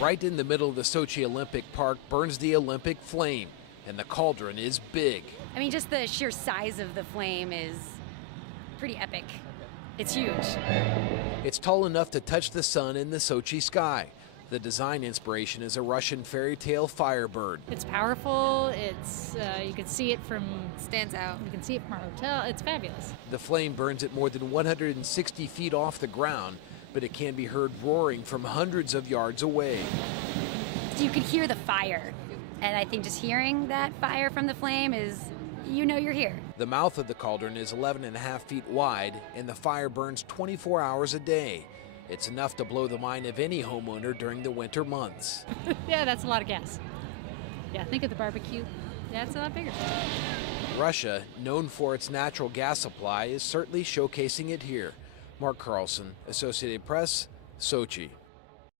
Right in the middle of the Sochi Olympic Park burns the Olympic flame, and the cauldron is big. I mean, just the sheer size of the flame is pretty epic. It's huge. It's tall enough to touch the sun in the Sochi sky. The design inspiration is a Russian fairy tale firebird. It's powerful. It's you can see it from Stands out. You can see it from our hotel. It's fabulous. The flame burns at more than 160 feet off the ground, but it can be heard roaring from hundreds of yards away. You could hear the fire, and I think just hearing that fire from the flame is, you know you're here. The mouth of the cauldron is 11.5 feet wide, and the fire burns 24 hours a day. It's enough to blow the mind of any homeowner during the winter months. Yeah, that's a lot of gas. Yeah, think of the barbecue. Yeah, it's a lot bigger. Russia, known for its natural gas supply, is certainly showcasing it here. Mark Carlson, Associated Press, Sochi.